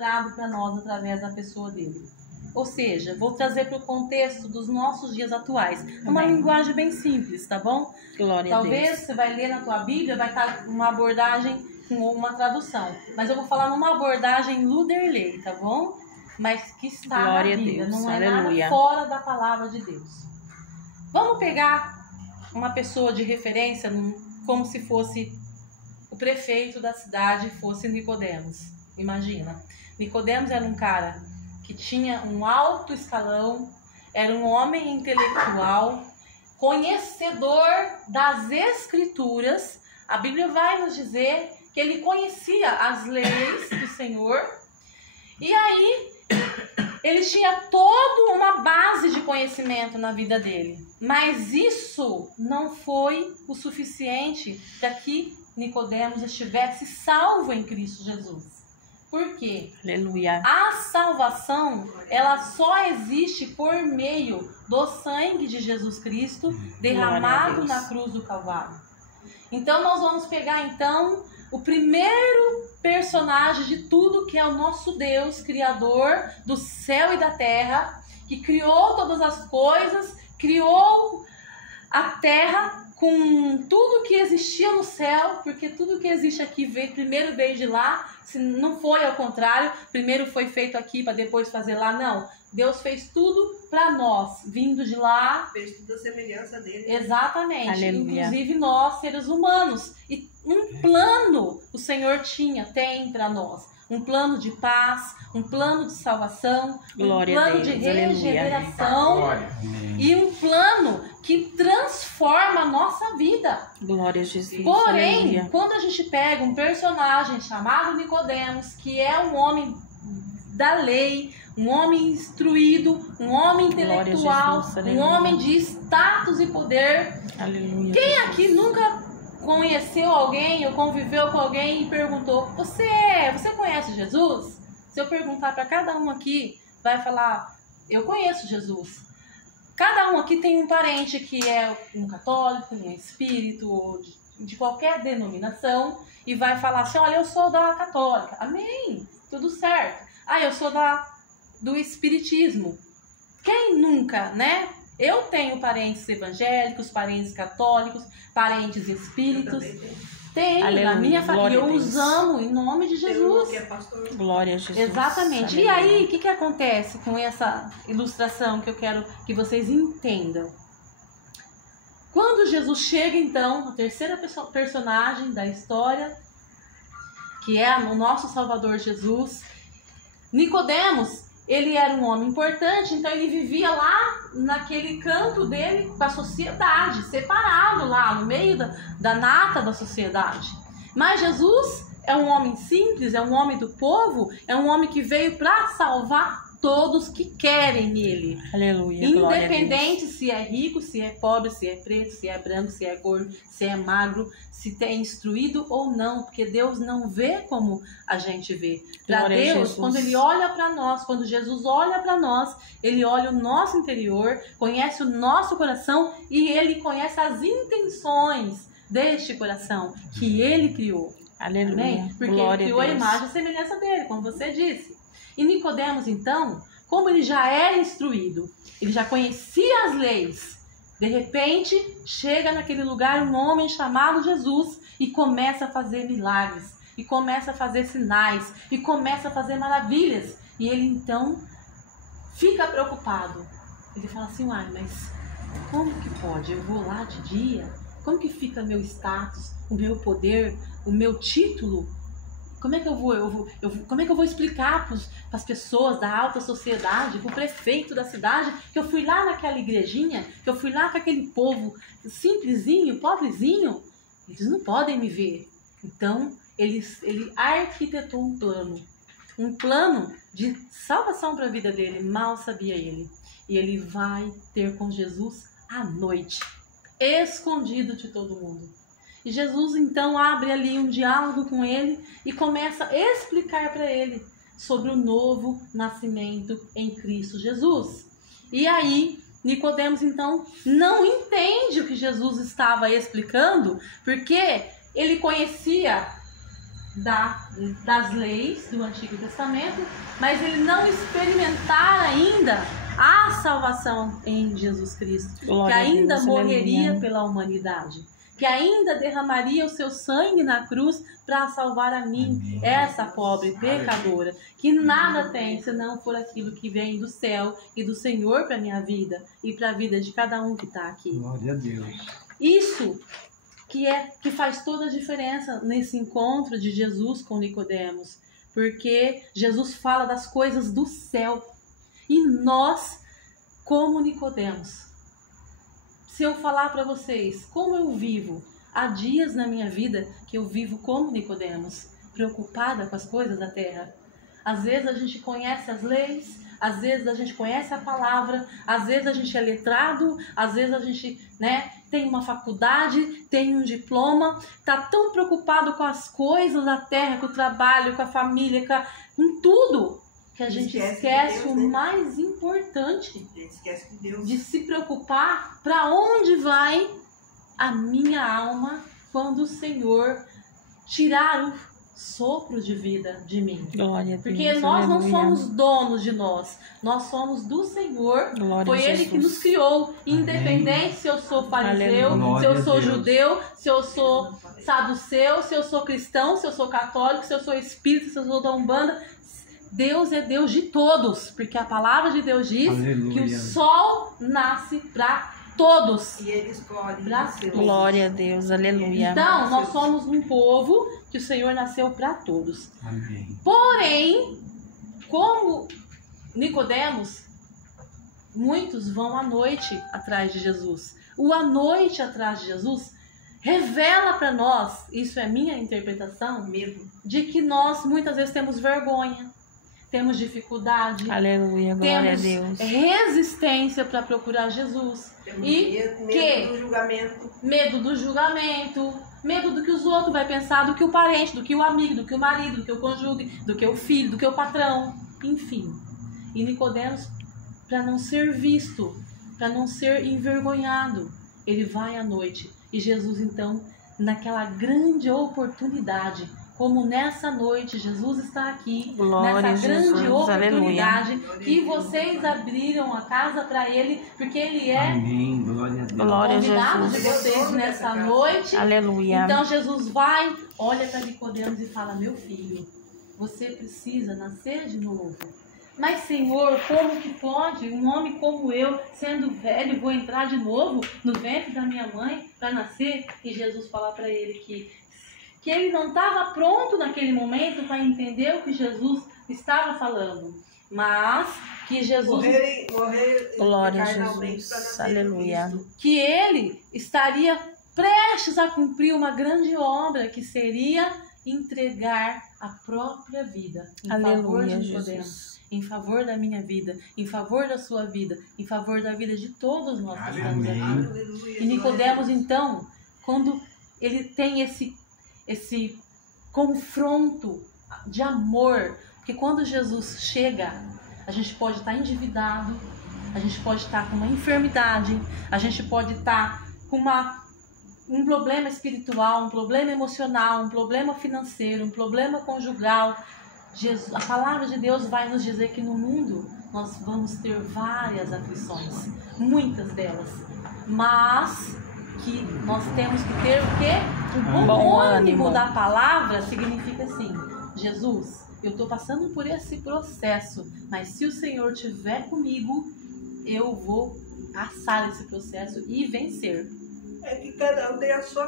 mostrado para nós através da pessoa dele. Ou seja, vou trazer para o contexto dos nossos dias atuais. Uma linguagem bem simples, tá bom? Glória a Deus. Talvez você vai ler na tua Bíblia, vai estar uma abordagem com uma tradução. Mas eu vou falar numa abordagem Luderley, tá bom? Mas que está Glória na Bíblia, a Deus. não é Aleluia. nada fora da palavra de Deus. Vamos pegar uma pessoa de referência como se fosse o prefeito da cidade, fosse Nicodemos. Imagina, Nicodemos era um cara que tinha um alto escalão, era um homem intelectual, conhecedor das Escrituras. A Bíblia vai nos dizer que ele conhecia as leis do Senhor. E aí, ele tinha toda uma base de conhecimento na vida dele. Mas isso não foi o suficiente para que Nicodemos estivesse salvo em Cristo Jesus. Por quê? Aleluia. A salvação, ela só existe por meio do sangue de Jesus Cristo derramado na cruz do Calvário. Então nós vamos pegar então o primeiro personagem de tudo, que é o nosso Deus, Criador do céu e da terra, que criou todas as coisas, criou a terra com tudo que existia no céu, porque tudo que existe aqui primeiro veio de lá. Se não foi ao contrário, primeiro foi feito aqui para depois fazer lá, não. Deus fez tudo para nós, vindo de lá. Fez tudo a semelhança dele. Exatamente. Aleluia. Inclusive nós, seres humanos. E um plano o Senhor tem para nós. Um plano de paz, um plano de salvação, Glória um plano a Deus. de regeneração. Glória. E um plano que transforma a nossa vida. Glória a Jesus. Porém, Aleluia. quando a gente pega um personagem chamado Nicodemos, que é um homem da lei, um homem instruído, um homem intelectual, Jesus, um aleluia. homem de status e poder. Aleluia. Quem aqui nunca conheceu alguém ou conviveu com alguém e perguntou: você conhece Jesus? Se eu perguntar para cada um aqui, vai falar: eu conheço Jesus. Cada um aqui tem um parente que é um católico, um espírito, ou de qualquer denominação, e vai falar assim: olha, eu sou da católica. Amém, tudo certo. Ah, eu sou do espiritismo. Quem nunca, né? Eu tenho parentes evangélicos, parentes católicos, parentes espíritos. Tem Aleluia. na minha família. Glória a Eu Deus. os amo em nome de Jesus. Que é pastor. Glória a Jesus. Exatamente. E Aleluia. aí, o que acontece com essa ilustração que eu quero que vocês entendam? Quando Jesus chega, então, a terceira personagem da história, que é o nosso Salvador Jesus, Nicodemos, ele era um homem importante, então ele vivia lá naquele canto dele com a sociedade, separado lá no meio da nata da sociedade. Mas Jesus é um homem simples, é um homem do povo, é um homem que veio para salvar todos que querem ele. Aleluia. Glória a Independente se é rico, se é pobre, se é preto, se é branco, se é gordo, se é magro, se é instruído ou não, porque Deus não vê como a gente vê. Para Glória a Deus, Jesus. quando Ele olha para nós, quando Jesus olha para nós, Ele olha o nosso interior, conhece o nosso coração e Ele conhece as intenções deste coração que Ele criou. Aleluia. Amém? Porque Glória Ele criou a Deus. imagem e semelhança dele, como você disse. E Nicodemos, então, como ele já era instruído, ele já conhecia as leis, de repente chega naquele lugar um homem chamado Jesus e começa a fazer milagres, e começa a fazer sinais, e começa a fazer maravilhas. E ele então fica preocupado. Ele fala assim: uai, mas como que pode? Eu vou lá de dia? Como que fica meu status, o meu poder, o meu título? Como é que eu vou explicar para as pessoas da alta sociedade, para o prefeito da cidade, que eu fui lá naquela igrejinha, que eu fui lá com aquele povo simplesinho, pobrezinho? Eles não podem me ver. Então, ele arquitetou um plano de salvação para a vida dele. Mal sabia ele. E ele vai ter com Jesus à noite, escondido de todo mundo. E Jesus então abre ali um diálogo com ele e começa a explicar para ele sobre o novo nascimento em Cristo Jesus. E aí Nicodemos então não entende o que Jesus estava explicando, porque ele conhecia das leis do Antigo Testamento, mas ele não experimentara ainda a salvação em Jesus Cristo, Glória que ainda a Deus, morreria aleluia. pela humanidade, que ainda derramaria o seu sangue na cruz para salvar a mim, essa pobre pecadora, que nada tem se não for aquilo que vem do céu e do Senhor para minha vida e para a vida de cada um que está aqui. Glória a Deus. Isso que faz toda a diferença nesse encontro de Jesus com Nicodemos, porque Jesus fala das coisas do céu e nós, como Nicodemos, se eu falar para vocês como eu vivo, há dias na minha vida que eu vivo como Nicodemos, preocupada com as coisas da terra. Às vezes a gente conhece as leis, às vezes a gente conhece a palavra, às vezes a gente é letrado, às vezes a gente, tem uma faculdade, tem um diploma, tá tão preocupado com as coisas da terra, com o trabalho, com a família, com tudo, que a gente esquece o mais importante, de se preocupar para onde vai a minha alma quando o Senhor tirar o sopro de vida de mim. Glória a Deus, porque nós não aleluia. somos donos de nós somos do Senhor. Glória Foi a Ele Jesus. que nos criou, independente se eu sou fariseu, Aleluia. se eu sou Glória a Deus. judeu, se eu sou saduceu, se eu sou cristão, se eu sou católico, se eu sou espírita, se eu sou da Umbanda. Deus é Deus de todos, porque a palavra de Deus diz Aleluia. que o sol nasce para todos. E ele escolhe Pra os seus. Glória a Deus, aleluia. Então, nós somos um povo que o Senhor nasceu para todos. Amém. Porém, como Nicodemos, muitos vão à noite atrás de Jesus. O à noite atrás de Jesus revela para nós, isso é minha interpretação, Medo. de que nós muitas vezes temos vergonha, temos dificuldade, Aleluia, glória a temos Deus. resistência para procurar Jesus. Temos E medo que? do julgamento. Medo do julgamento, medo do que os outros vão pensar, do que o parente, do que o amigo, do que o marido, do que o cônjuge, do que o filho, do que o patrão, enfim. E Nicodemos, para não ser visto, para não ser envergonhado, ele vai à noite. E Jesus, então, naquela grande oportunidade, como nessa noite Jesus está aqui, Glória nessa a grande Jesus, oportunidade aleluia. que vocês abriram a casa para ele, porque ele é Amém. Glória a Deus. Glória a convidado de Jesus. vocês nessa noite. Aleluia. Então Jesus vai, olha para Nicodemos e fala: meu filho, você precisa nascer de novo. Mas Senhor, como que pode um homem como eu, sendo velho, vou entrar de novo no ventre da minha mãe para nascer? E Jesus fala para ele que ele não estava pronto naquele momento para entender o que Jesus estava falando, mas que Jesus, Morrer Glória a carnalmente Jesus. pra nascer Aleluia. Cristo. que ele estaria prestes a cumprir uma grande obra, que seria entregar a própria vida em favor de Aleluia, Nicodemos, Jesus. em favor da minha vida, em favor da sua vida, em favor da vida de todos nós que estamos aqui. Amém. Aleluia. E Nicodemos, então, quando ele tem esse confronto de amor, porque quando Jesus chega, a gente pode estar endividado, a gente pode estar com uma enfermidade, a gente pode estar com um problema espiritual, um problema emocional, um problema financeiro, um problema conjugal. A palavra de Deus vai nos dizer que no mundo nós vamos ter várias aflições, muitas delas, mas que nós temos que ter o quê? O bom ânimo da palavra significa assim: Jesus, eu estou passando por esse processo, mas se o Senhor estiver comigo, eu vou passar esse processo e vencer. É que cada um tem a sua